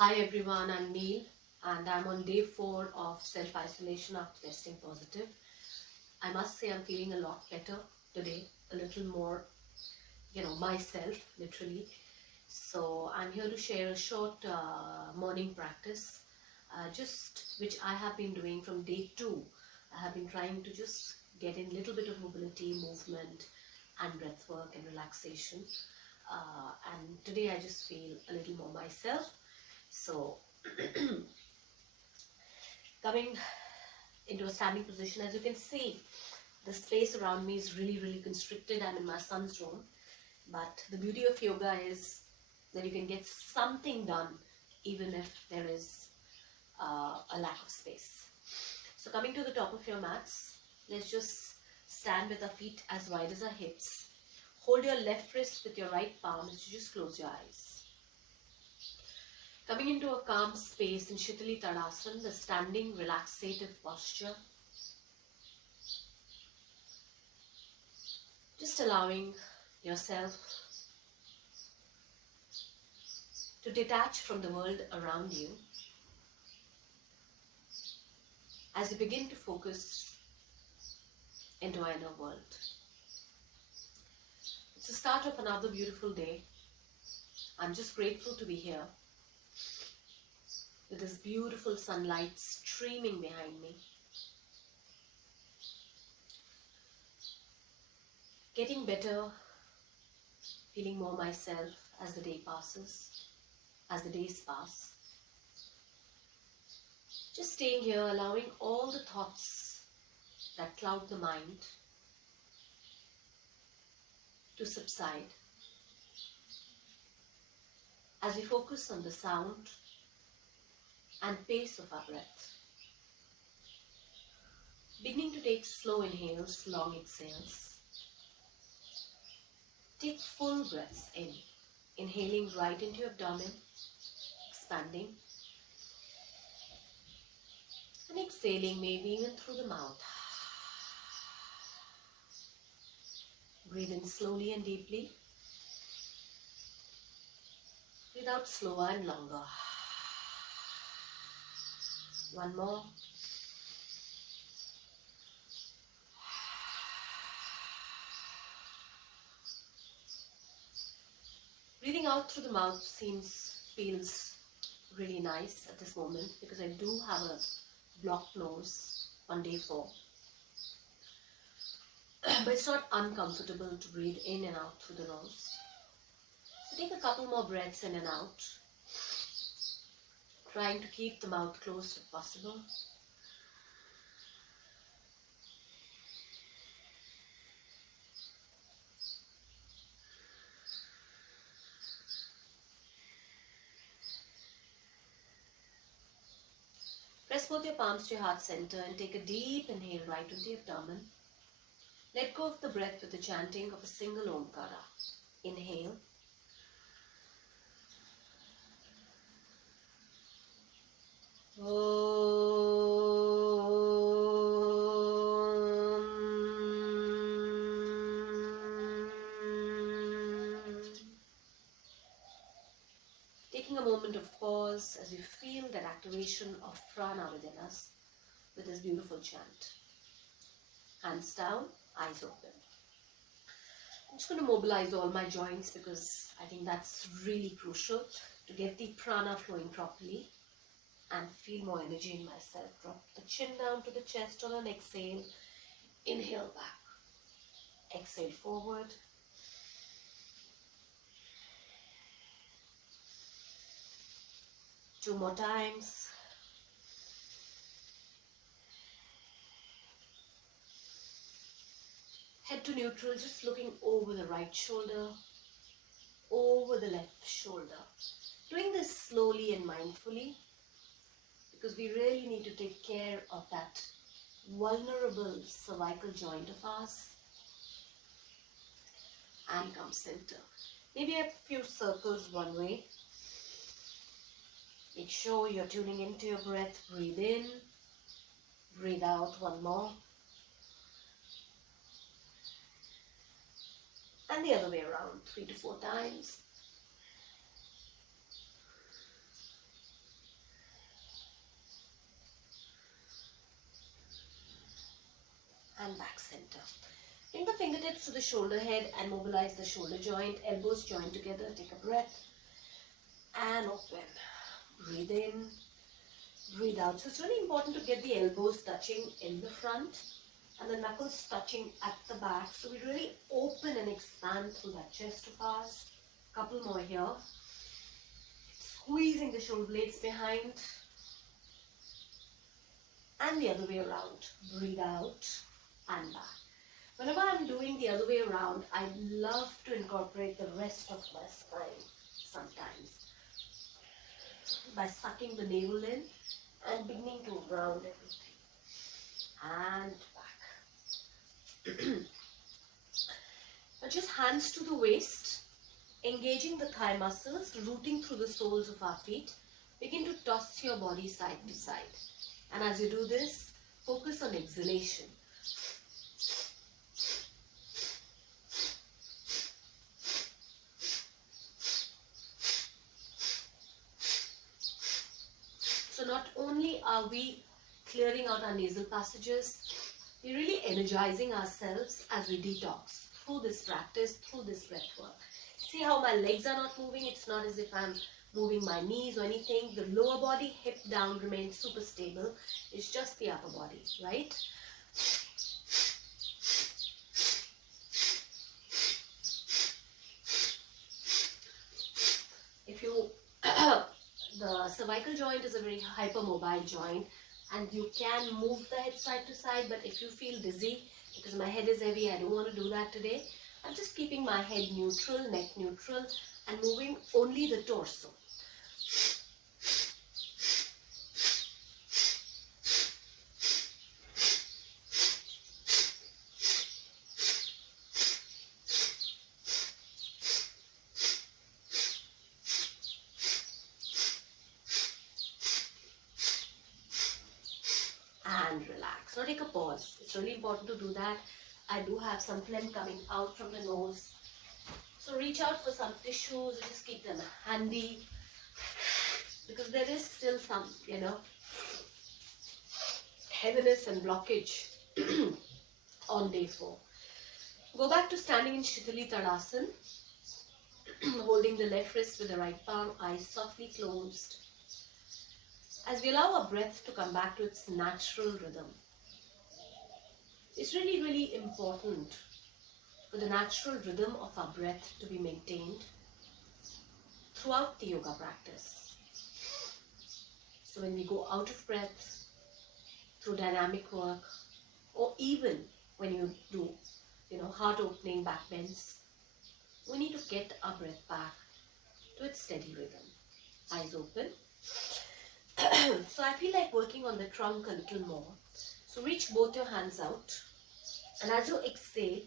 Hi everyone, I'm Neel and I'm on day 4 of self-isolation after testing positive. I must say I'm feeling a lot better today, a little more, myself, literally. So I'm here to share a short morning practice, just which I have been doing from day 2. I have been trying to just get in a little bit of mobility, movement and breath work and relaxation. And today I just feel a little more myself. So coming into a standing position, as you can see, the space around me is really constricted. I'm in my son's room, but the beauty of yoga is that you can get something done even if there is a lack of space. So coming to the top of your mats, let's just stand with our feet as wide as our hips. Hold your left wrist with your right palm as you just close your eyes. Coming into a calm space in Shitali Tadasana, the standing relaxative posture. Just allowing yourself to detach from the world around you as you begin to focus into our inner world. It's the start of another beautiful day. I'm just grateful to be here with this beautiful sunlight streaming behind me. Getting better, feeling more myself as the day passes, as the days pass. Just staying here, allowing all the thoughts that cloud the mind to subside as we focus on the sound and pace of our breath. Beginning to take slow inhales, long exhales. Take full breaths in, inhaling right into your abdomen, expanding, and exhaling maybe even through the mouth. Breathe in slowly and deeply. Breathe out slower and longer. One more. Breathing out through the mouth feels really nice at this moment because I do have a blocked nose on day 4. But it's not uncomfortable to breathe in and out through the nose. So take a couple more breaths in and out, trying to keep the mouth closed if possible. Press both your palms to your heart center and take a deep inhale right into the abdomen. Let go of the breath with the chanting of a single Omkara. Inhale. Taking a moment of pause as you feel that activation of prana within us with this beautiful chant. Hands down, eyes open. I'm just going to mobilize all my joints because I think that's really crucial to get the prana flowing properly and feel more energy in myself. Drop the chin down to the chest on an exhale. Inhale back. Exhale forward. Two more times. Head to neutral, just looking over the right shoulder, over the left shoulder. Doing this slowly and mindfully because we really need to take care of that vulnerable cervical joint of ours. And come center. Maybe a few circles one way. Make sure you're tuning into your breath. Breathe in, breathe out. One more. And the other way around, 3 to 4 times. and back center. Bring the fingertips to the shoulder head and mobilize the shoulder joint. Elbows join together. Take a breath and open. Breathe in, breathe out. So it's really important to get the elbows touching in the front and the knuckles touching at the back. So we really open and expand through that chest of ours. Couple more here. Squeezing the shoulder blades behind. And the other way around. Breathe out and back. Whenever I'm doing the other way around, I love to incorporate the rest of my spine sometimes. By sucking the navel in and beginning to round everything. And back. Now just hands to the waist, engaging the thigh muscles, rooting through the soles of our feet. Begin to toss your body side to side. And as you do this, focus on exhalation. So not only are we clearing out our nasal passages, we're really energizing ourselves as we detox through this practice, through this breath work. See how my legs are not moving? It's not as if I'm moving my knees or anything. The lower body, hip down, remains super stable. It's just the upper body, right? If you the cervical joint is a very hypermobile joint and you can move the head side to side, but if you feel dizzy because my head is heavy, I don't want to do that today. I'm just keeping my head neutral, neck neutral, and moving only the torso. And relax. Now take a pause. It's really important to do that. I do have some phlegm coming out from the nose. So reach out for some tissues, just keep them handy. Because there is still some, heaviness and blockage on day 4. Go back to standing in Shitali Tadasana. Holding the left wrist with the right palm, eyes softly closed. As we allow our breath to come back to its natural rhythm. It's really, really important for the natural rhythm of our breath to be maintained throughout the yoga practice. So when we go out of breath through dynamic work, or even when you do, heart opening, back bends, we need to get our breath back to its steady rhythm. Eyes open. So I feel like working on the trunk a little more. So reach both your hands out. And as you exhale,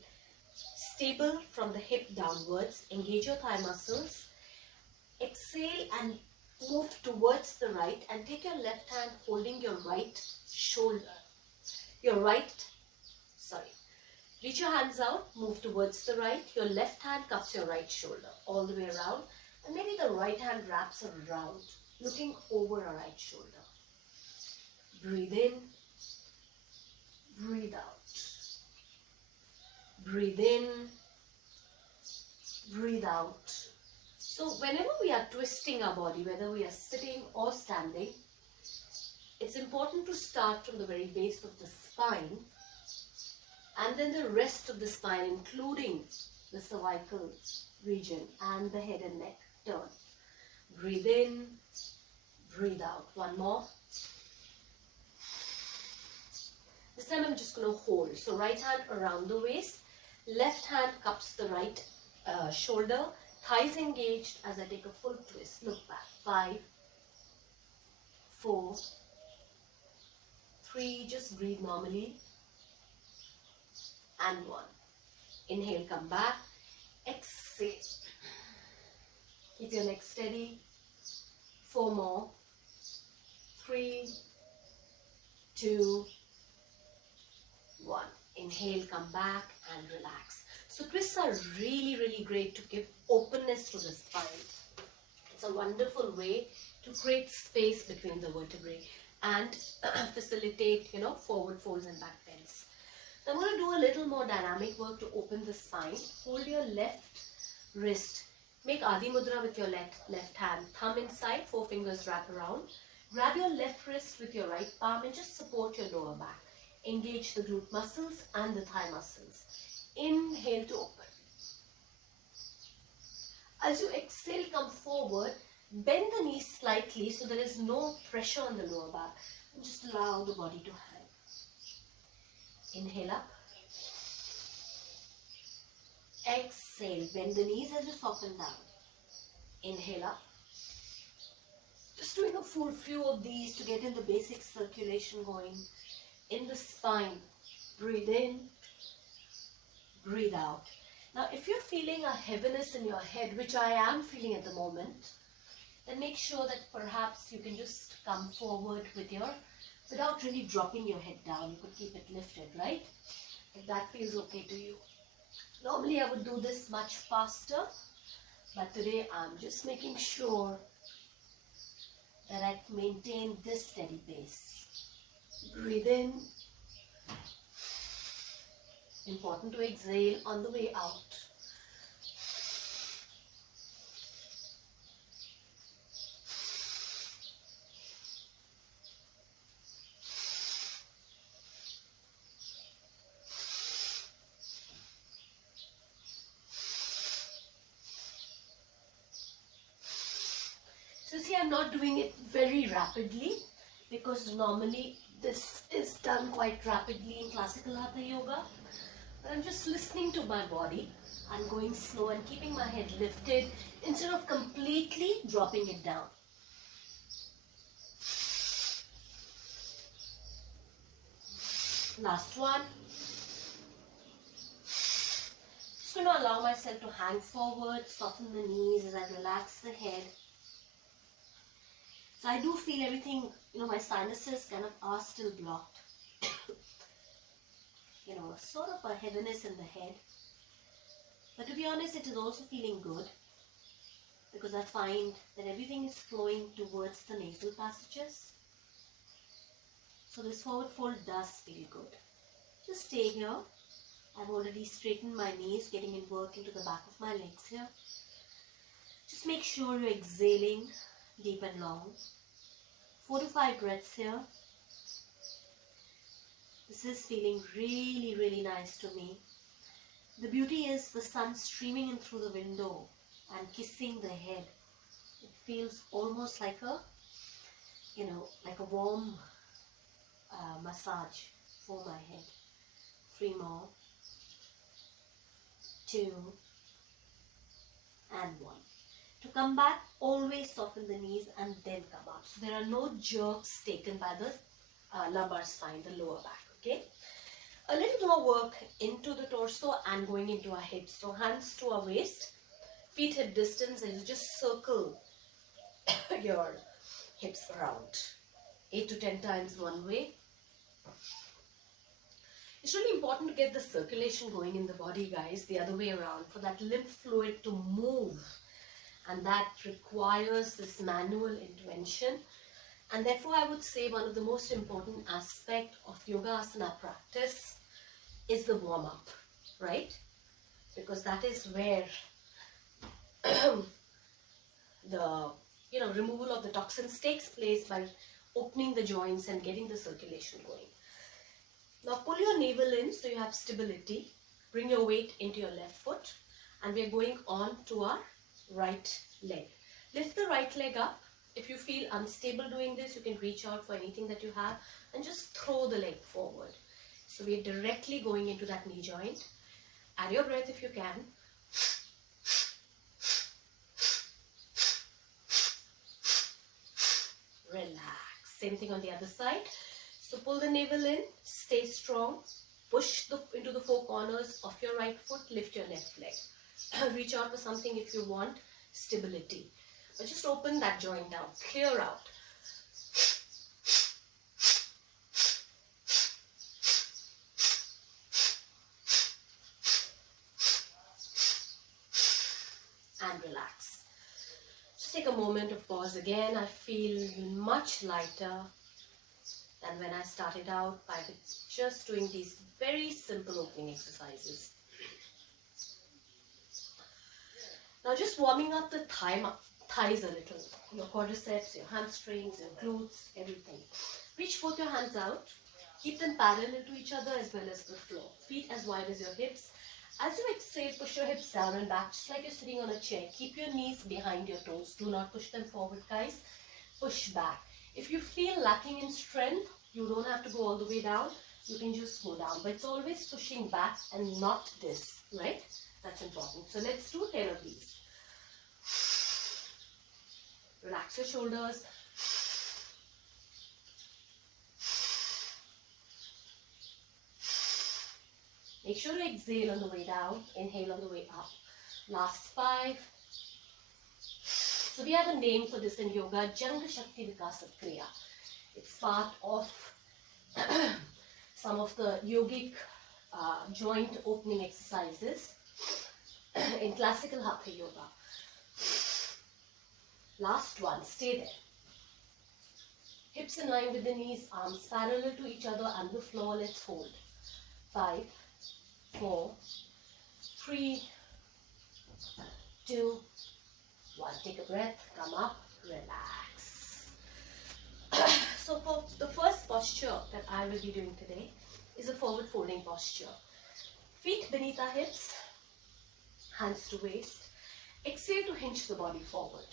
stable from the hip downwards, engage your thigh muscles. Exhale and move towards the right and take your left hand holding your right shoulder. Reach your hands out, move towards the right. Your left hand cups your right shoulder all the way around. And maybe the right hand wraps around, looking over our right shoulder. Breathe in, breathe out. Breathe in, breathe out. So whenever we are twisting our body, whether we are sitting or standing, it's important to start from the very base of the spine and then the rest of the spine, including the cervical region and the head and neck. Turn. Breathe in, breathe out. One more. This time I'm just going to hold. So right hand around the waist, left hand cups the right shoulder, thighs engaged as I take a full twist. Look back. 5, 4, 3, just breathe normally. And 1. Inhale, come back. Exhale. Keep your neck steady. 4 more. 3, 2, 1. Inhale, come back and relax. So twists are really, really great to give openness to the spine. It's a wonderful way to create space between the vertebrae and facilitate, forward folds and back bends. So I'm going to do a little more dynamic work to open the spine. Hold your left wrist. Make Adi Mudra with your left hand. Thumb inside, 4 fingers wrap around. Grab your left wrist with your right palm and just support your lower back. Engage the glute muscles and the thigh muscles. Inhale to open. As you exhale, come forward. Bend the knees slightly so there is no pressure on the lower back. And just allow the body to hang. Inhale up. Exhale. Bend the knees as you soften down. Inhale up. Just doing a full few of these to get in the basic circulation going in the spine. Breathe in. Breathe out. Now, if you're feeling a heaviness in your head, which I am feeling at the moment, then make sure that perhaps you can just come forward with without really dropping your head down. You could keep it lifted, right? If that feels okay to you. Normally, I would do this much faster, but today I'm just making sure that I maintain this steady pace. Breathe in. Important to exhale on the way out. So see, I'm not doing it very rapidly because normally this is done quite rapidly in classical Hatha Yoga. But I'm just listening to my body. I'm going slow and keeping my head lifted instead of completely dropping it down. Last one. Just going to allow myself to hang forward, soften the knees as I relax the head. So I do feel everything, my sinuses kind of are still blocked. Sort of a heaviness in the head. But to be honest, it is also feeling good because I find that everything is flowing towards the nasal passages. So this forward fold does feel good. Just stay here. I've already straightened my knees, getting in work into the back of my legs here. Just make sure you're exhaling deep and long. 4 to 5 breaths here. This is feeling really, really nice to me. The beauty is the sun streaming in through the window and kissing the head. It feels almost like a, like a warm massage for my head. 3 more. 2 and 1. To come back, always soften the knees and then come up. So there are no jerks taken by the lumbar spine, the lower back. Okay, a little more work into the torso and going into our hips. So hands to our waist, feet hip distance, and you just circle your hips around 8 to 10 times one way. It's really important to get the circulation going in the body, guys, the other way around, for that lymph fluid to move, and that requires this manual intervention. And therefore, I would say one of the most important aspects of yoga asana practice is the warm-up, right? Because that is where the removal of the toxins takes place by opening the joints and getting the circulation going. Now pull your navel in so you have stability. Bring your weight into your left foot, and we are going on to our right leg. Lift the right leg up. If you feel unstable doing this, you can reach out for anything that you have and just throw the leg forward. So we are directly going into that knee joint. Add your breath if you can. Relax. Same thing on the other side. So pull the navel in, stay strong. Push into the 4 corners of your right foot, lift your left leg. Reach out for something if you want stability. But just open that joint out, clear out. And relax. Just take a moment of pause again. I feel much lighter. than when I started out by just doing these very simple opening exercises. Now just warming up the thighs a little, your quadriceps, your hamstrings, your glutes, everything. Reach both your hands out, keep them parallel to each other as well as the floor. Feet as wide as your hips. As you exhale, push your hips down and back just like you're sitting on a chair. Keep your knees behind your toes. Do not push them forward, guys. Push back. If you feel lacking in strength, you don't have to go all the way down. You can just go down. But it's always pushing back and not this, right? That's important. So let's do 10 of these. Relax your shoulders. Make sure to exhale on the way down, inhale on the way up. Last 5. So we have a name for this in yoga, Janga Shakti Vikasa Kriya. It's part of some of the yogic joint opening exercises in classical Hatha yoga. Last one, stay there. Hips in line with the knees, arms parallel to each other and the floor. Let's hold. 5, 4, 3, 2, 1. Take a breath, come up, relax. So for the first posture that I will be doing today is a forward folding posture. Feet beneath our hips, hands to waist. Exhale to hinge the body forward.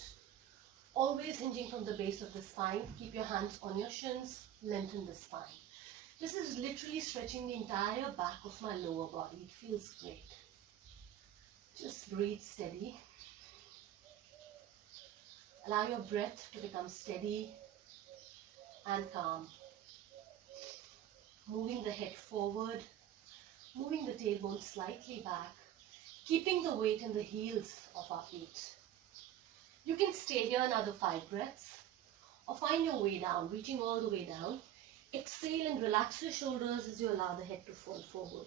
Always hinging from the base of the spine. Keep your hands on your shins, lengthen the spine. This is literally stretching the entire back of my lower body. It feels great. Just breathe steady. Allow your breath to become steady and calm. Moving the head forward, moving the tailbone slightly back, keeping the weight in the heels of our feet. You can stay here another 5 breaths or find your way down, reaching all the way down. Exhale and relax your shoulders as you allow the head to fall forward.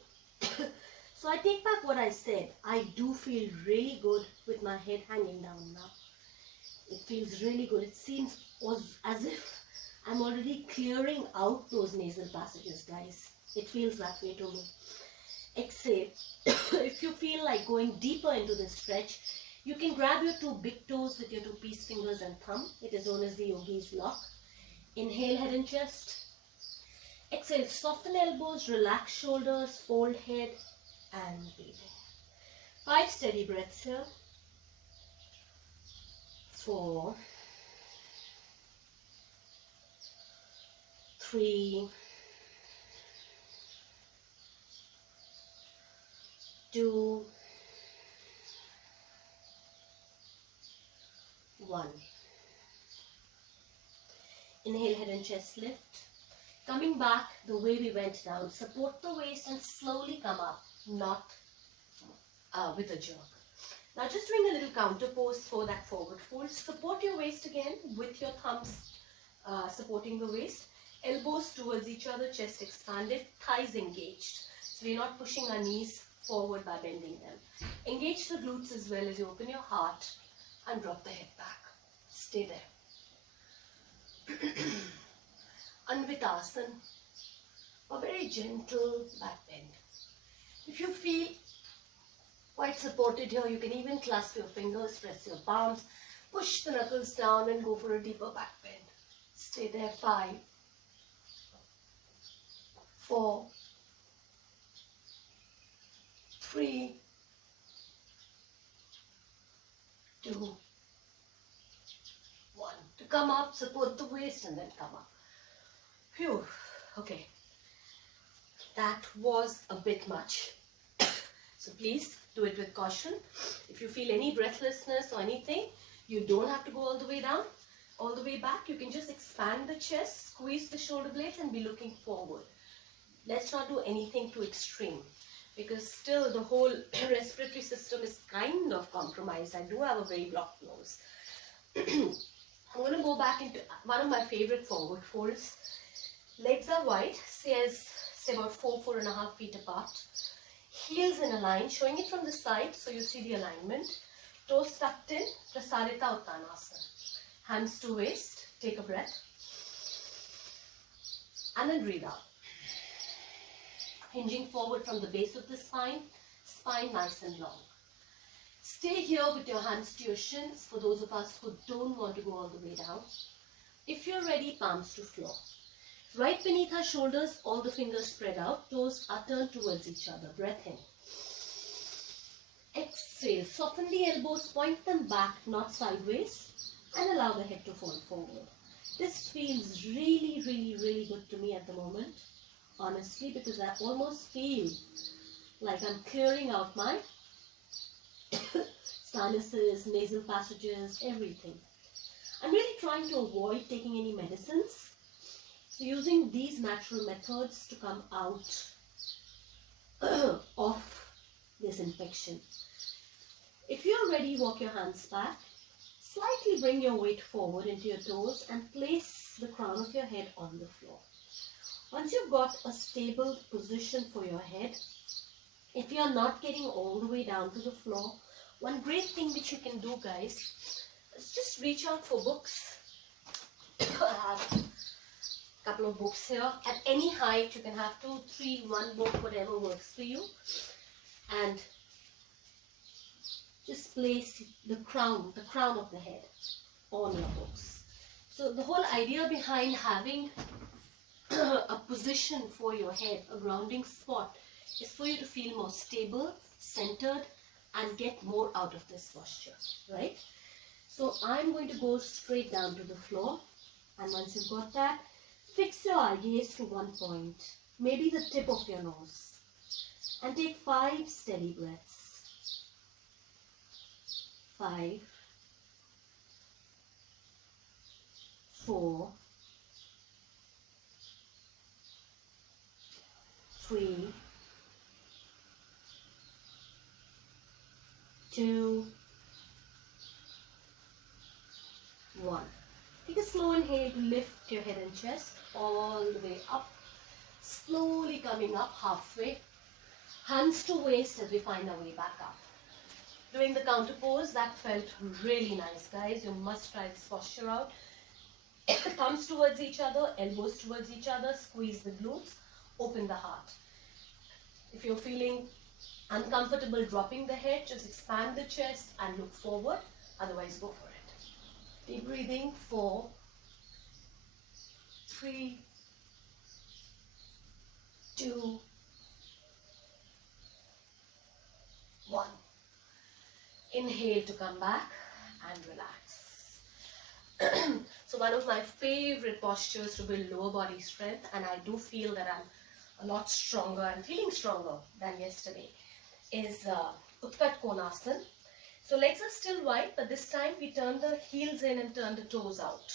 So I take back what I said. I do feel really good with my head hanging down now. It feels really good. It seems as if I'm already clearing out those nasal passages, guys. It feels that way to me. Exhale. If you feel like going deeper into this stretch, you can grab your 2 big toes with your 2 peace fingers and thumb. It is known as the Yogi's lock. Inhale, head and chest. Exhale, soften elbows, relax shoulders, fold head and breathe. 5 steady breaths here. 4, 3, 2, 1. Inhale, head and chest lift. Coming back the way we went down. Support the waist and slowly come up, not with a jerk. Now just doing a little counter pose for that forward fold. Support your waist again with your thumbs supporting the waist. Elbows towards each other, chest expanded, thighs engaged. So we're not pushing our knees forward by bending them. Engage the glutes as well as you open your heart and drop the head back. Stay there. Anvitasana, a very gentle back bend. If you feel quite supported here, you can even clasp your fingers, press your palms, push the knuckles down and go for a deeper back bend. Stay there. 5, 4, 3, 2, 1. To come up, support the waist and then come up. Phew. Okay. That was a bit much. So please do it with caution. If you feel any breathlessness or anything, you don't have to go all the way down, all the way back. You can just expand the chest, squeeze the shoulder blades and be looking forward. Let's not do anything too extreme because still the whole respiratory system is kind of compromised. I do have a very blocked nose. I'm going to go back into one of my favorite forward folds. Legs are wide, say about 4.5 feet apart. Heels in a line, showing it from the side so you see the alignment. Toes tucked in, Prasarita Uttanasana. Hands to waist, take a breath. And then breathe out. Hinging forward from the base of the spine, spine nice and long. Stay here with your hands to your shins for those of us who don't want to go all the way down. If you're ready, palms to floor. Right beneath our shoulders, all the fingers spread out, toes are turned towards each other. Breath in. Exhale, soften the elbows, point them back, not sideways, and allow the head to fall forward. This feels really, really, really good to me at the moment, honestly, because I almost feel like I'm clearing out my sinuses, nasal passages, everything. I'm really trying to avoid taking any medicines. So using these natural methods to come out of this infection. If you're ready, walk your hands back. Slightly bring your weight forward into your toes and place the crown of your head on the floor. Once you've got a stable position for your head, if you're not getting all the way down to the floor, one great thing which you can do, guys, is just reach out for books. I have a couple of books here. At any height, you can have 2, 3, 1 book, whatever works for you. And just place the crown of the head on your books. So the whole idea behind having a position for your head, a grounding spot, is for you to feel more stable, centered, and get more out of this posture, right? So I'm going to go straight down to the floor, and once you've got that, fix your eye gaze to one point, maybe the tip of your nose, and take 5 steady breaths. 5, 4, 3, 2, 1. Take a slow inhale to lift your head and chest all the way up, slowly coming up halfway, hands to waist as we find our way back up. Doing the counter pose, that felt really nice, guys. You must try this posture out. Thumbs towards each other, elbows towards each other, squeeze the glutes, open the heart. If you're feeling uncomfortable dropping the head, just expand the chest and look forward. Otherwise, go for it. Deep breathing. 4, 3, 2, 1. Inhale to come back and relax. So one of my favorite postures to build lower body strength, and I do feel that I'm a lot stronger and feeling stronger than yesterday, is Utkat Konasana. So legs are still wide, but this time we turn the heels in and turn the toes out,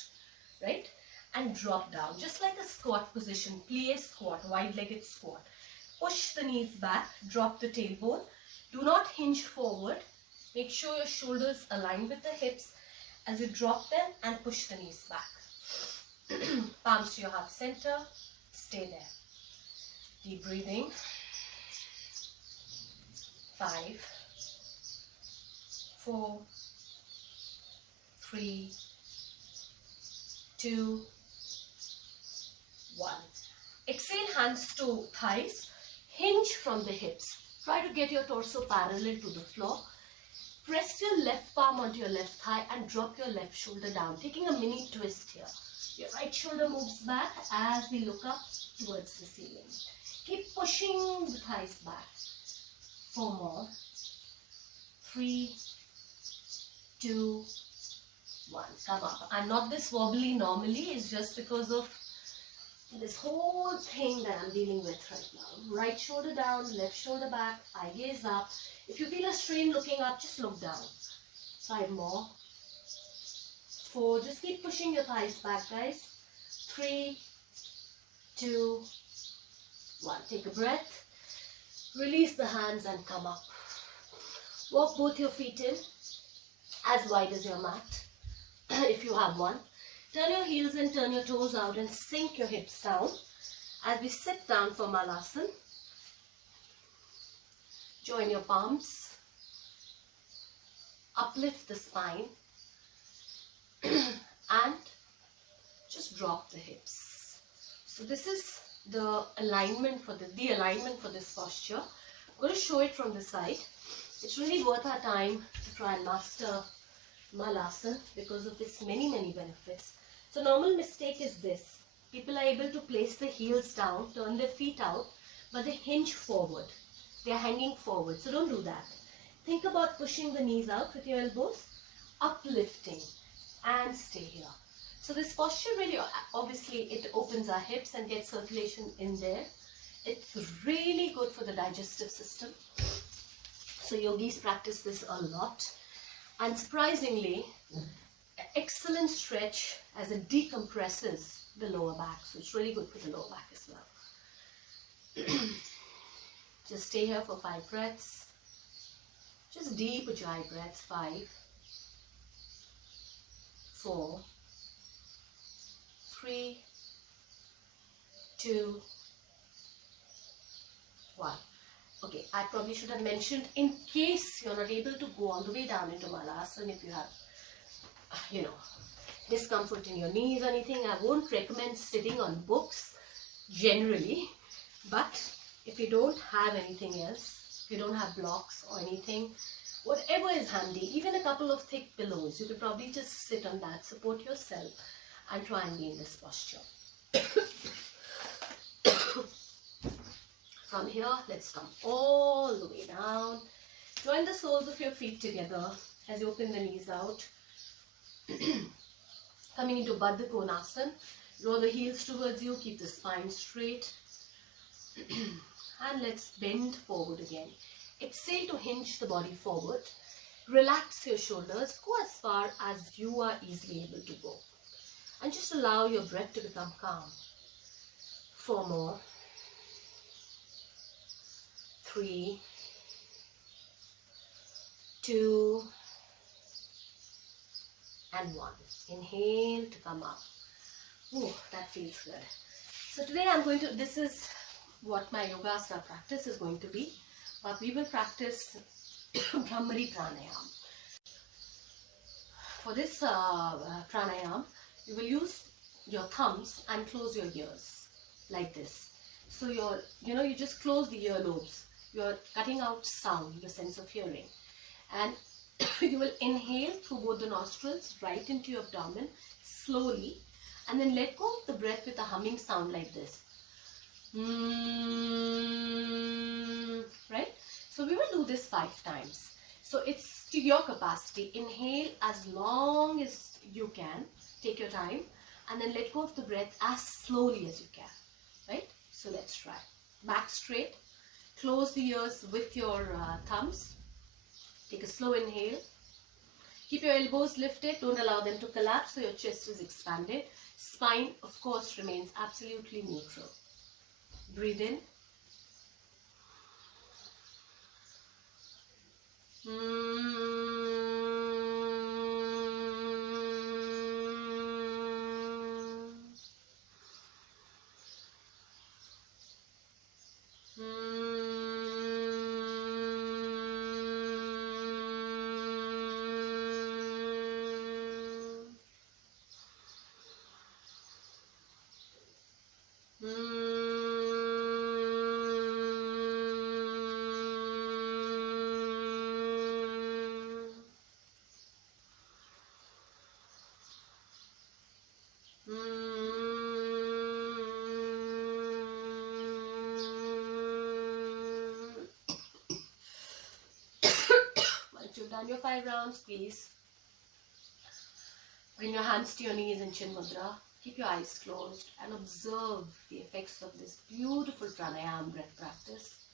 right? And drop down, just like a squat position, plie squat, wide-legged squat. Push the knees back, drop the tailbone. Do not hinge forward. Make sure your shoulders align with the hips as you drop them and push the knees back. Palms to your heart center. Stay there. Deep breathing. 5, 4, 3, 2, 1. Exhale, hands to thighs. Hinge from the hips. Try to get your torso parallel to the floor. Press your left palm onto your left thigh and drop your left shoulder down, taking a mini twist here. Your right shoulder moves back as we look up towards the ceiling. Keep pushing the thighs back. 4 more. 3, 2, 1. Come up. I'm not this wobbly normally. It's just because of this whole thing that I'm dealing with right now. Right shoulder down, left shoulder back, eye gaze up. If you feel a strain looking up, just look down. 5 more. 4. Just keep pushing your thighs back, guys. 3, 2, 1. Take a breath. Release the hands and come up. Walk both your feet in as wide as your mat, if you have one. Turn your heels and turn your toes out and sink your hips down as we sit down for Malasana. Join your palms. Uplift the spine and just drop the hips. So this is the alignment for this posture. I'm going to show it from the side. It's really worth our time to try and master Malasana because of its many benefits. So normal mistake is this. People are able to place the heels down, turn their feet out, but they hinge forward. They are hanging forward. So don't do that. Think about pushing the knees out with your elbows, uplifting, and stay here. So this posture really, obviously it opens our hips and gets circulation in there. It's really good for the digestive system. So yogis practice this a lot. And surprisingly, excellent stretch as it decompresses the lower back. So it's really good for the lower back as well. Just stay here for 5 breaths. Just deep Ujjayi breaths. 5, 4, 3, 2, 1. Okay, I probably should have mentioned, in case you're not able to go all the way down into Malasana, if you have, discomfort in your knees or anything, I won't recommend sitting on books generally. But if you don't have anything else, if you don't have blocks or anything, whatever is handy, even a couple of thick pillows, you could probably just sit on that, support yourself, and try and be in this posture. From here, let's come all the way down. Join the soles of your feet together as you open the knees out. Coming into Baddha Konasana. Draw the heels towards you, keep the spine straight. And let's bend forward again. Exhale to hinge the body forward. Relax your shoulders. Go as far as you are easily able to go. And just allow your breath to become calm. 4 more. 3, 2, and 1. Inhale to come up. Ooh, that feels good. So today this is what my Yogasana practice is going to be. But we will practice Bhramari Pranayama. For this pranayama, you will use your thumbs and close your ears like this. So you just close the earlobes. You're cutting out sound, the sense of hearing. And you will inhale through both the nostrils right into your abdomen slowly, and then let go of the breath with a humming sound like this. Right? So we will do this 5 times. So it's to your capacity. Inhale as long as you can. Take your time. And then let go of the breath as slowly as you can. Right? So let's try. Back straight. Close the ears with your thumbs. Take a slow inhale. Keep your elbows lifted. Don't allow them to collapse so your chest is expanded. Spine, of course, remains absolutely neutral. Breathe in. Once you've done your 5 rounds, please bring your hands to your knees in Chin Mudra. Keep your eyes closed and observe the effects of this beautiful pranayama breath practice.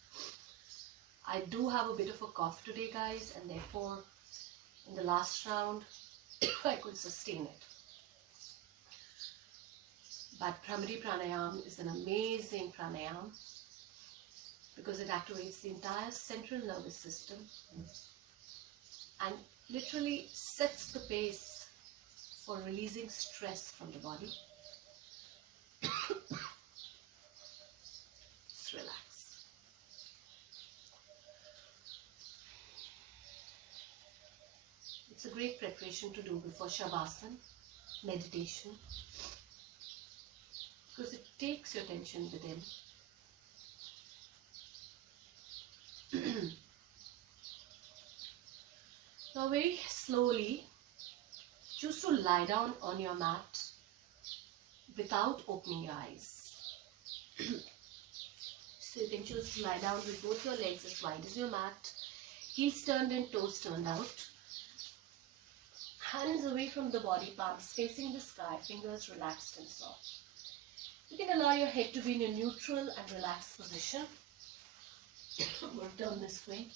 I do have a bit of a cough today, guys, and therefore in the last round I could sustain it. But Bhramari Pranayama is an amazing pranayama because it activates the entire central nervous system and literally sets the pace for releasing stress from the body. Just relax. It's a great preparation to do before Shavasana, meditation. because it takes your attention within. Now very slowly, choose to lie down on your mat without opening your eyes. So you can choose to lie down with both your legs as wide as your mat, heels turned in, toes turned out. Hands away from the body, palms facing the sky, fingers relaxed and soft. You can allow your head to be in a neutral and relaxed position. We'll turn this way.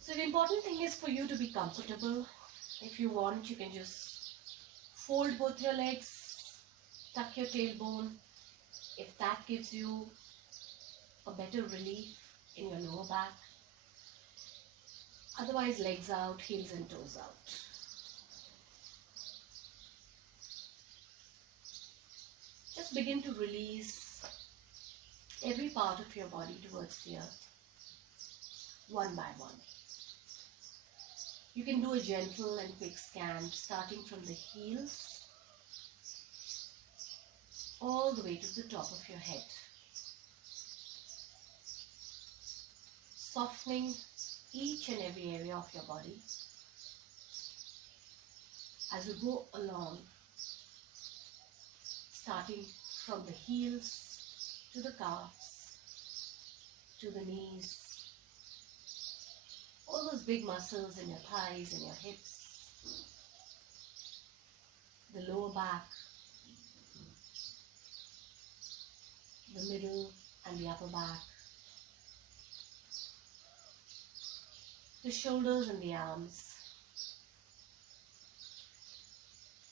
So the important thing is for you to be comfortable. If you want, you can just fold both your legs, tuck your tailbone. If that gives you a better relief in your lower back. Otherwise, legs out, heels and toes out. Just begin to release every part of your body towards the earth, one by one. You can do a gentle and quick scan, starting from the heels all the way to the top of your head. Softening each and every area of your body as you go along, starting from the heels to the calves, to the knees, all those big muscles in your thighs and your hips, the lower back, the middle and the upper back, the shoulders and the arms,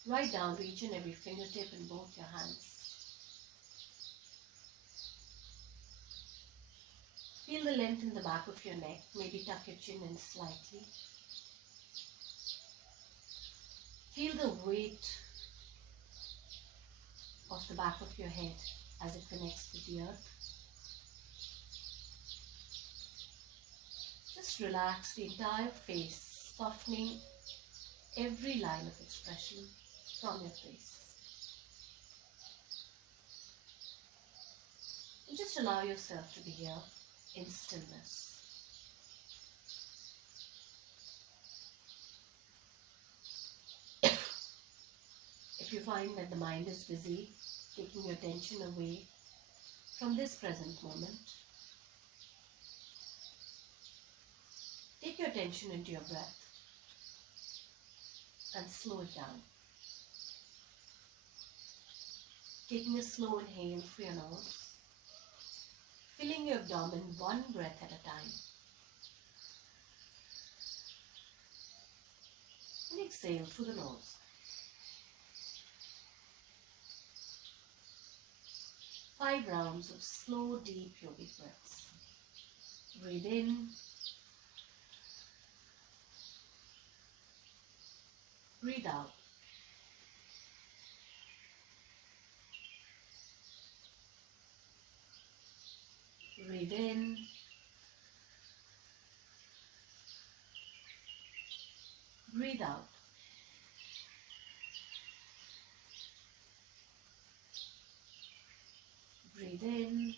right down to each and every fingertip in both your hands. Feel the length in the back of your neck, maybe tuck your chin in slightly. Feel the weight of the back of your head as it connects with the earth. Just relax the entire face, softening every line of expression from your face. And just allow yourself to be here in stillness. If you find that the mind is busy, taking your attention away from this present moment, take your attention into your breath and slow it down. Taking a slow inhale through your nose, filling your abdomen one breath at a time. And exhale through the nose. 5 rounds of slow, deep yogic breaths. Breathe in. Breathe out. Breathe in. Breathe out. Breathe in.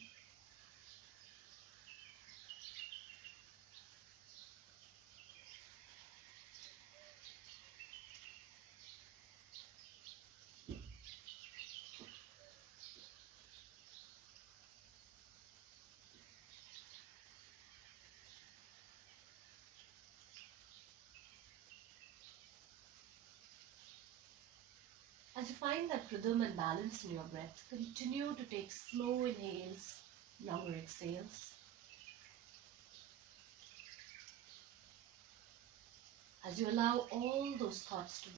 As you find that rhythm and balance in your breath, continue to take slow inhales, longer exhales. As you allow all those thoughts to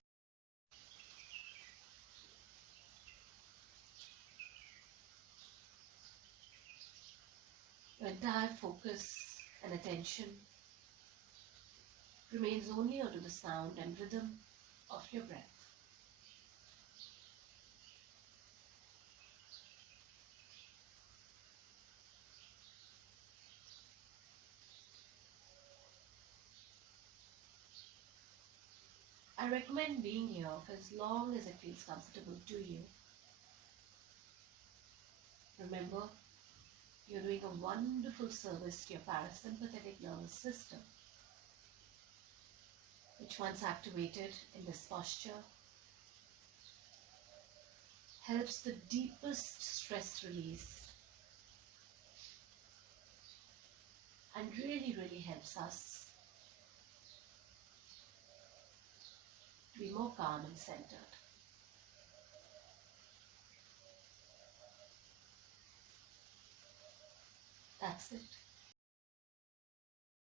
your entire focus and attention remains only onto the sound and rhythm of your breath. I recommend being here for as long as it feels comfortable to you. Remember, you're doing a wonderful service to your parasympathetic nervous system, which once activated in this posture helps the deepest stress release and really helps us to be more calm and centered. That's it.